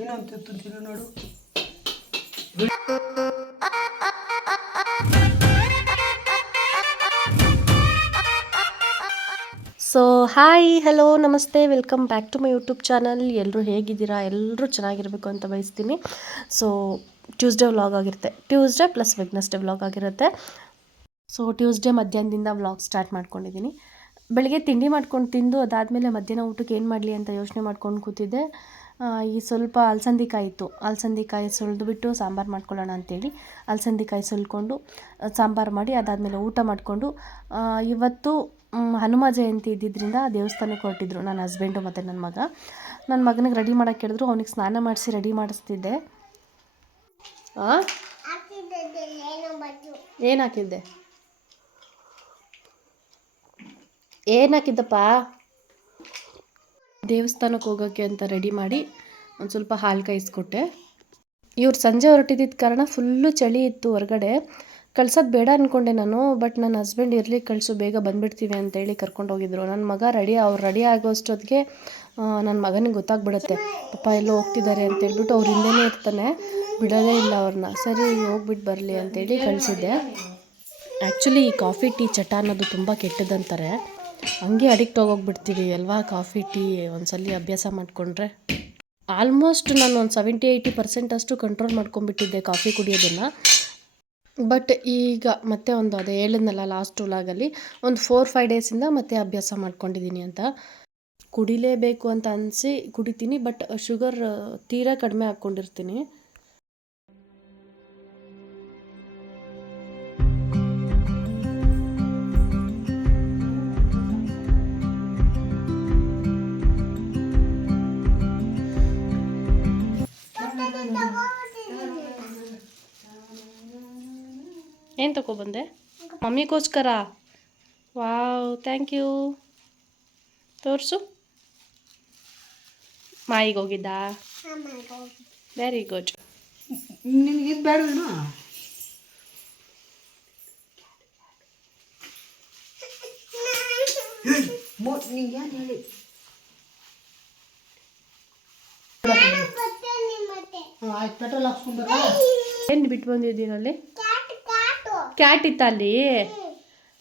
ಏನಂತ ತಿಂತೀನಿ ನೋಡು. ಸೊ ಹಾಯ್ ಹಲೋ ನಮಸ್ತೆ welcome back to my YouTube channel. ಎಲ್ಲರೂ ಹೇಗಿದ್ದೀರಾ? ಎಲ್ಲರೂ ಚೆನ್ನಾಗಿರಬೇಕು ಅಂತ ಬಯಸ್ತೀನಿ. ಸೊ ಟ್ಯೂಸ್ಡೇ ವ್ಲಾಗ್ ಆಗಿರುತ್ತೆ, ಟ್ಯೂಸ್ಡೇ ಪ್ಲಸ್ ವೆಡ್ನೆಸ್ಡೇ ವ್ಲಾಗ್ ಆಗಿರುತ್ತೆ. ಸೊ ಟ್ಯೂಸ್ಡೇ ಮಧ್ಯಾಹ್ನದಿಂದ ವ್ಲಾಗ್ ಸ್ಟಾರ್ಟ್ ಮಾಡ್ಕೊಂಡಿದ್ದೀನಿ. ಬೆಳಗ್ಗೆ ತಿಂಡಿ ಮಾಡ್ಕೊಂಡು ತಿಂದು ಅದಾದಮೇಲೆ ಮಧ್ಯಾಹ್ನ ಊಟಕ್ಕೆ ಏನು ಮಾಡಲಿ ಅಂತ ಯೋಚನೆ ಮಾಡ್ಕೊಂಡು ಕೂತಿದ್ದೆ. ಈ ಸ್ವಲ್ಪ ಅಲಸಂದಿಕಾಯಿ ಇತ್ತು, ಅಲಸಂದಿಕಾಯಿ ಸುಲಿದ್ಬಿಟ್ಟು ಸಾಂಬಾರು ಮಾಡ್ಕೊಳ್ಳೋಣ ಅಂತೇಳಿ ಅಲಸಂದಿಕಾಯಿ ಸುಲ್ಕೊಂಡು ಸಾಂಬಾರು ಮಾಡಿ ಅದಾದಮೇಲೆ ಊಟ ಮಾಡಿಕೊಂಡು ಇವತ್ತು ಹನುಮ ಜಯಂತಿ ಇದ್ದಿದ್ದರಿಂದ ದೇವಸ್ಥಾನಕ್ಕೆ ಹೊರಟಿದ್ರು ನನ್ನ ಹಸ್ಬೆಂಡು ಮತ್ತು ನನ್ನ ಮಗನಿಗೆ ರೆಡಿ ಮಾಡೋಕ್ಕೆ ಹೇಳಿದ್ರು. ಅವನಿಗೆ ಸ್ನಾನ ಮಾಡಿಸಿ ರೆಡಿ ಮಾಡಿಸ್ತಿದ್ದೆ. ಏನು ಹಾಕಿದ್ದೆ? ಏನು ಹಾಕಿದ್ದಪ್ಪ? ದೇವಸ್ಥಾನಕ್ಕೆ ಹೋಗೋಕ್ಕೆ ಅಂತ ರೆಡಿ ಮಾಡಿ ಒಂದು ಸ್ವಲ್ಪ ಹಾಲು ಕಾಯಿಸ್ಕೊಟ್ಟೆ. ಇವ್ರು ಸಂಜೆ ಹೊರಟಿದ್ದ ಕಾರಣ ಫುಲ್ಲು ಚಳಿ ಇತ್ತು ಹೊರಗಡೆ. ಕಳ್ಸೋದು ಬೇಡ ಅಂದ್ಕೊಂಡೆ ನಾನು, ಬಟ್ ನನ್ನ ಹಸ್ಬೆಂಡ್ ಇರಲಿ ಕಳಿಸು ಬೇಗ ಬಂದುಬಿಡ್ತೀವಿ ಅಂತೇಳಿ ಕರ್ಕೊಂಡು ಹೋಗಿದ್ರು. ನನ್ನ ಮಗ ಅವ್ರು ರೆಡಿ ಆಗೋಷ್ಟೊತ್ತಿಗೆ ನನ್ನ ಮಗನಿಗೆ ಗೊತ್ತಾಗ್ಬಿಡುತ್ತೆ ಪಾಪ ಎಲ್ಲೋ ಹೋಗ್ತಿದ್ದಾರೆ ಅಂತೇಳ್ಬಿಟ್ಟು ಅವ್ರ ಹಿಂದೆನೇ ಇರ್ತಾನೆ, ಬಿಡೋದೇ ಇಲ್ಲ ಅವ್ರನ್ನ. ಸರಿ ಹೋಗ್ಬಿಟ್ಟು ಬರಲಿ ಅಂತೇಳಿ ಕಳಿಸಿದ್ದೆ. ಆ್ಯಕ್ಚುಲಿ ಈ ಕಾಫಿ ಟೀ ಚಟ ಅನ್ನೋದು ತುಂಬ ಕೆಟ್ಟದಂತಾರೆ. ಹಂಗೆ ಅಡಿಕ್ಟ್ ಆಗೋಗ್ಬಿಡ್ತೀವಿ ಅಲ್ವಾ ಕಾಫಿ ಟೀ ಒಂದ್ಸಲಿ ಅಭ್ಯಾಸ ಮಾಡಿಕೊಂಡ್ರೆ. ಆಲ್ಮೋಸ್ಟ್ ನಾನು ಒಂದು 70-80% ಅಷ್ಟು ಕಂಟ್ರೋಲ್ ಮಾಡ್ಕೊಂಡ್ಬಿಟ್ಟಿದ್ದೆ ಕಾಫಿ ಕುಡಿಯೋದನ್ನು. ಬಟ್ ಈಗ ಮತ್ತೆ ಒಂದು ಅದೇ ಹೇಳಿದ್ನಲ್ಲ ಲಾಸ್ಟ್ ವ್ಲಾಗಲ್ಲಿ, ಒಂದು 4-5 ಡೇಸಿಂದ ಮತ್ತೆ ಅಭ್ಯಾಸ ಮಾಡ್ಕೊಂಡಿದ್ದೀನಿ ಅಂತ. ಕುಡಿಲೇಬೇಕು ಅಂತ ಅನಿಸಿ ಕುಡಿತೀನಿ, ಬಟ್ ಶುಗರ್ ತೀರಾ ಕಡಿಮೆ ಹಾಕ್ಕೊಂಡಿರ್ತೀನಿ. ಏನು ತಗೊಬಂದೆ? ಮಮ್ಮಿಗೋಸ್ಕರ? Wow, thank you. ತೋರಿಸು. ಮಾಯಿಗೆ ಹೋಗಿದ್ದಾ? Very good. ನಿನಗೆ ಇದು ಬೇಡವೇನು? ನಿಂಗೆ ಏನು ಹೇಳಿ ಆಯ್ತು, ಪೆಟ್ರೋಲ್ ಹಾಕ್ಸ್ಕೊಂಡ್ಬರ. ಏನು ಬಿಟ್ಟು ಬಂದಿದ್ದೀರಲ್ಲಿ? ಕ್ಯಾಟ್ ಇತ್ತ ಅಲ್ಲಿ?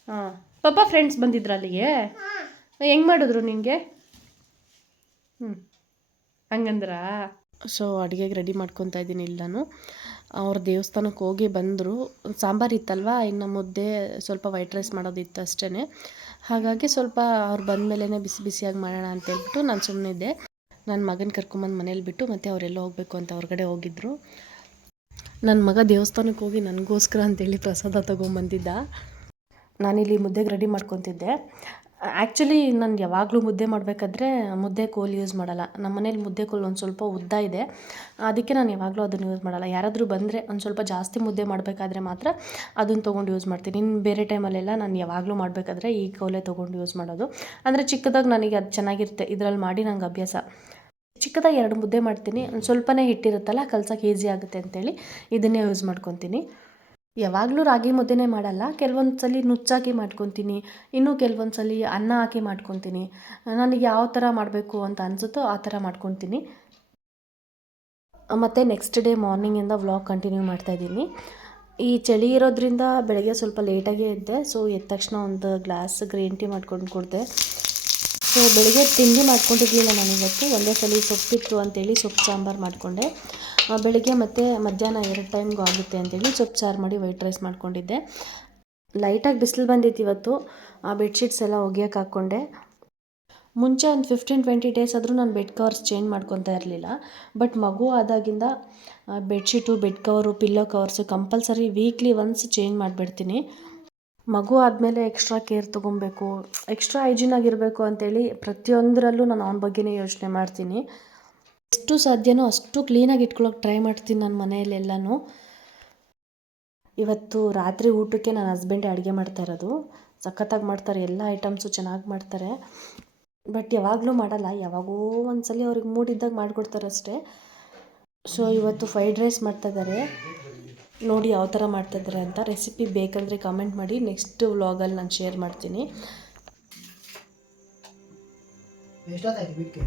ಹಾಂ, ಪಾಪ ಫ್ರೆಂಡ್ಸ್ ಬಂದಿದ್ರ ಅಲ್ಲಿಗೆ? ಹೆಂಗೆ ಮಾಡಿದ್ರು ನಿನಗೆ? ಹಂಗಂದ್ರಾ? ಸೊ ಅಡುಗೆಗೆ ರೆಡಿ ಮಾಡ್ಕೊತಾ ಇದ್ದೀನಿ ಇಲ್ಲಿ ನಾನು. ಅವ್ರು ದೇವಸ್ಥಾನಕ್ಕೆ ಹೋಗಿ ಬಂದರು. ಸಾಂಬಾರು ಇತ್ತಲ್ವ, ಇನ್ನು ಮುದ್ದೆ ಸ್ವಲ್ಪ ವೈಟ್ ರೈಸ್ ಮಾಡೋದಿತ್ತು ಅಷ್ಟೇ. ಹಾಗಾಗಿ ಸ್ವಲ್ಪ ಅವ್ರು ಬಂದಮೇಲೆ ಬಿಸಿ ಬಿಸಿಯಾಗಿ ಮಾಡೋಣ ಅಂತೇಳ್ಬಿಟ್ಟು ನಾನು ಸುಮ್ಮನಿದ್ದೆ. ನನ್ನ ಮಗನ ಕರ್ಕೊಂಬಂದು ಮನೇಲಿ ಬಿಟ್ಟು ಮತ್ತೆ ಅವರೆಲ್ಲ ಹೋಗಬೇಕು ಅಂತ ಹೊರಗಡೆ ಹೋಗಿದ್ದರು. ನನ್ನ ಮಗ ದೇವಸ್ಥಾನಕ್ಕೆ ಹೋಗಿ ನನಗೋಸ್ಕರ ಅಂತೇಳಿ ಪ್ರಸಾದ ತೊಗೊಂಬಂದಿದ್ದ. ನಾನಿಲ್ಲಿ ಮುದ್ದೆಗೆ ರೆಡಿ ಮಾಡ್ಕೊತಿದ್ದೆ. ಆ್ಯಕ್ಚುಲಿ ನಾನು ಯಾವಾಗಲೂ ಮುದ್ದೆ ಮಾಡಬೇಕಾದ್ರೆ ಮುದ್ದೆ ಕೋಲು ಯೂಸ್ ಮಾಡಲ್ಲ. ನಮ್ಮ ಮನೇಲಿ ಮುದ್ದೆ ಕೋಲು ಒಂದು ಸ್ವಲ್ಪ ಉದ್ದ ಇದೆ, ಅದಕ್ಕೆ ನಾನು ಯಾವಾಗಲೂ ಅದನ್ನು ಯೂಸ್ ಮಾಡಲ್ಲ. ಯಾರಾದರೂ ಬಂದರೆ ಒಂದು ಸ್ವಲ್ಪ ಜಾಸ್ತಿ ಮುದ್ದೆ ಮಾಡಬೇಕಾದ್ರೆ ಮಾತ್ರ ಅದನ್ನು ತೊಗೊಂಡು ಯೂಸ್ ಮಾಡ್ತೀನಿ. ಇನ್ನು ಬೇರೆ ಟೈಮಲ್ಲೆಲ್ಲ ನಾನು ಯಾವಾಗಲೂ ಮಾಡಬೇಕಾದ್ರೆ ಈ ಕೋಲೇ ತೊಗೊಂಡು ಯೂಸ್ ಮಾಡೋದು. ಅಂದರೆ ಚಿಕ್ಕದಾಗಿ ನನಗೆ ಅದು ಚೆನ್ನಾಗಿರುತ್ತೆ, ಇದರಲ್ಲಿ ಮಾಡಿ ನಂಗೆ ಅಭ್ಯಾಸ. ಚಿಕ್ಕದಾಗಿ 2 ಮುದ್ದೆ ಮಾಡ್ತೀನಿ, ಒಂದು ಸ್ವಲ್ಪನೇ ಹಿಟ್ಟಿರುತ್ತಲ್ಲ ಕಲ್ಸೋಕ್ಕೆ ಈಸಿ ಆಗುತ್ತೆ ಅಂತೇಳಿ ಇದನ್ನೇ ಯೂಸ್ ಮಾಡ್ಕೊತೀನಿ. ಯಾವಾಗಲೂ ರಾಗಿ ಮುದ್ದೆನೇ ಮಾಡಲ್ಲ, ಕೆಲವೊಂದು ಸಲ ನುಚ್ಚಾಕಿ ಮಾಡ್ಕೊತೀನಿ, ಇನ್ನೂ ಕೆಲವೊಂದು ಸಲ ಅನ್ನ ಹಾಕಿ ಮಾಡ್ಕೊತೀನಿ. ನನಗೆ ಯಾವ ಥರ ಮಾಡಬೇಕು ಅಂತ ಅನಿಸುತ್ತೋ ಆ ಥರ ಮಾಡ್ಕೊತೀನಿ. ಮತ್ತು ನೆಕ್ಸ್ಟ್ ಡೇ ಮಾರ್ನಿಂಗಿಂದ ವ್ಲಾಗ್ ಕಂಟಿನ್ಯೂ ಮಾಡ್ತಾಯಿದ್ದೀನಿ. ಈ ಚಳಿ ಇರೋದ್ರಿಂದ ಬೆಳಗ್ಗೆ ಸ್ವಲ್ಪ ಲೇಟಾಗೇ ಎದ್ದೆ. ಸೊ ಎದ್ದ ತಕ್ಷಣ ಒಂದು ಗ್ಲಾಸ್ ಗ್ರೀನ್ ಟೀ ಮಾಡ್ಕೊಂಡು ಕುಡಿದೆ. ಸೊ ಬೆಳಗ್ಗೆ ತಿಂಡಿ ಮಾಡ್ಕೊಂಡಿರಲಿಲ್ಲ ನಾನಿವತ್ತು, ಒಂದೇ ಸಲ ಸೊಪ್ಪಿತ್ತು ಅಂತೇಳಿ ಸೊಪ್ಪು ಸಾಂಬಾರು ಮಾಡಿಕೊಂಡೆ. ಬೆಳಗ್ಗೆ ಮತ್ತು ಮಧ್ಯಾಹ್ನ 2 ಟೈಮ್ಗೂ ಆಗುತ್ತೆ ಅಂತೇಳಿ ಸೊಪ್ಪು ಸಾರು ಮಾಡಿ ವೈಟ್ ರೈಸ್ ಮಾಡ್ಕೊಂಡಿದ್ದೆ. ಲೈಟಾಗಿ ಬಿಸಿಲು ಬಂದಿತ್ತು ಇವತ್ತು. ಆ ಬೆಡ್ಶೀಟ್ಸ್ ಎಲ್ಲ ಒಗೆಯೋಕೆ ಹಾಕ್ಕೊಂಡೆ. ಮುಂಚೆ ಒಂದು 15-20 ಡೇಸ್ ಆದರೂ ನಾನು ಬೆಡ್ ಕವರ್ಸ್ ಚೇಂಜ್ ಮಾಡ್ಕೊತಾ ಇರಲಿಲ್ಲ. ಬಟ್ ಮಗು ಆದಾಗಿಂದ bedsheet, bed cover, pillow covers compulsory weekly once change ಮಾಡಿಬಿಡ್ತೀನಿ. ಮಗು ಆದಮೇಲೆ ಎಕ್ಸ್ಟ್ರಾ ಕೇರ್ ತೊಗೊಬೇಕು, ಎಕ್ಸ್ಟ್ರಾ ಹೈಜೀನ್ ಆಗಿರಬೇಕು ಅಂತೇಳಿ ಪ್ರತಿಯೊಂದರಲ್ಲೂ ನಾನು ಅವನ ಬಗ್ಗೆನೇ ಯೋಚನೆ ಮಾಡ್ತೀನಿ. ಎಷ್ಟು ಸಾಧ್ಯನೋ ಅಷ್ಟು ಕ್ಲೀನಾಗಿ ಇಟ್ಕೊಳ್ಳೋಕೆ ಟ್ರೈ ಮಾಡ್ತೀನಿ ನನ್ನ ಮನೆಯಲ್ಲೆಲ್ಲನೂ. ಇವತ್ತು ರಾತ್ರಿ ಊಟಕ್ಕೆ ನನ್ನ ಹಸ್ಬೆಂಡೇ ಅಡುಗೆ ಮಾಡ್ತಾ ಇರೋದು. ಸಖತ್ತಾಗಿ ಮಾಡ್ತಾರೆ, ಎಲ್ಲ ಐಟಮ್ಸು ಚೆನ್ನಾಗಿ ಮಾಡ್ತಾರೆ. ಬಟ್ ಯಾವಾಗಲೂ ಮಾಡಲ್ಲ, ಯಾವಾಗೋ ಒಂದ್ಸಲಿ ಅವ್ರಿಗೆ ಮೂಡಿದ್ದಾಗ ಮಾಡಿಕೊಡ್ತಾರೆ ಅಷ್ಟೇ. ಸೊ ಇವತ್ತು ಫ್ರೈಡ್ ರೈಸ್ ಮಾಡ್ತಾಯಿದ್ದಾರೆ. ನೋಡಿ ಯಾವ ಥರ ಮಾಡ್ತಾಯಿದ್ದಾರೆ ಅಂತ. ರೆಸಿಪಿ ಬೇಕಂದರೆ ಕಮೆಂಟ್ ಮಾಡಿ, ನೆಕ್ಸ್ಟ್ ವ್ಲಾಗಲ್ಲಿ ನಾನು ಶೇರ್ ಮಾಡ್ತೀನಿ. ಎಷ್ಟೊತ್ತಾಯ್ತು ಬಿಟ್ಟು?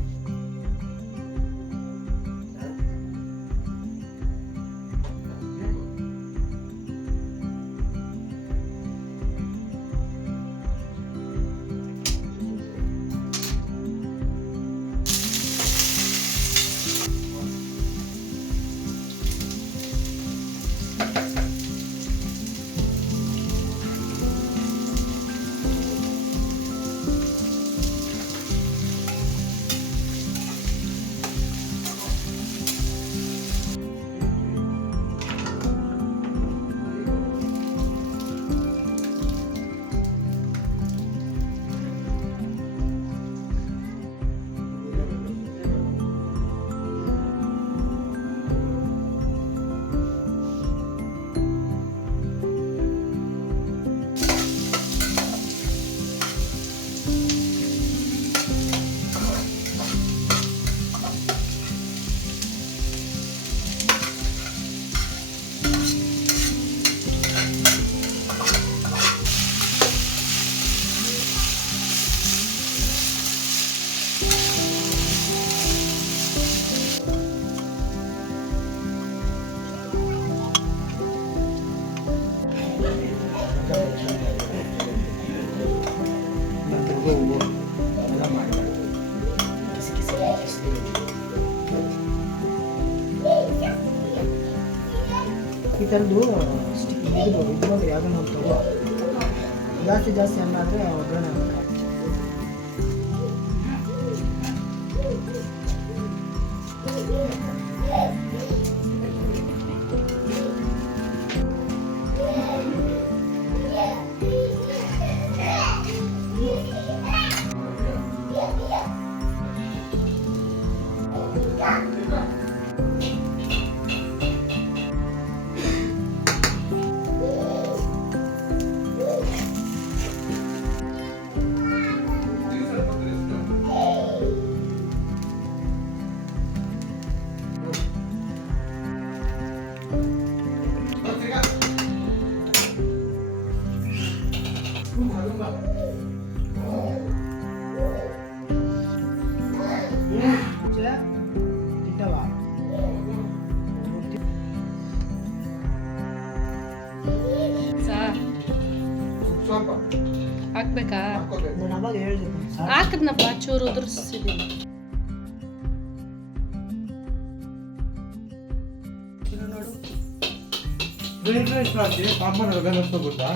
ಈ ಥರದ್ದು ಇದು ಬಂದರೆ ಯಾವುದನ್ನು ಹೋಗ್ತಾವೋ ಜಾಸ್ತಿ ಅನ್ನ ಆದರೆ ಒಗ್ಗರಣೆ ಹಾಕಬೇಕು. ಹಾಕ್ಬೇಕಾ? ನಾನು ಅವಾಗ ಹೇಳಿದೆ ಹಾಕದ್ನಪ್ಪ, ಚೂರು ಉದುರಿಸಿದ್ದೀನಿ. ನೋಡು ಗೊತ್ತಾ?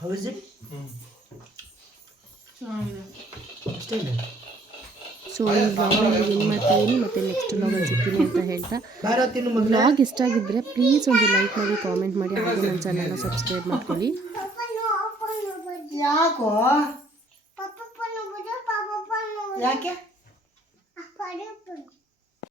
How is it? ಅಷ್ಟೇ ಇದೆ. ಸೊ ಈ ವ್ಲಾಗಲ್ಲಿ ಏನು ಮಾಡ್ತಾಯಿದ್ದೀನಿ ಮತ್ತು ನೆಕ್ಸ್ಟ್ ವ್ಲಾಗಲ್ಲಿ ಸಿಗ್ತೀನಿ ಅಂತ ಹೇಳ್ತಾ, ಬೇರೆ ತಿನ್ನು ಮೊದಲು. ವ್ಲಾಗ್ ಇಷ್ಟ ಆಗಿದ್ದರೆ ಪ್ಲೀಸ್ ಒಂದು ಲೈಕ್ ಮಾಡಿ, ಕಾಮೆಂಟ್ ಮಾಡಿ, ಹಾಗೆ ನನ್ನ ಚಾನಲ್ನ ಸಬ್ಸ್ಕ್ರೈಬ್ ಮಾಡ್ಕೊಳ್ಳಿ. ಯಾಕೋ ಯಾಕೆ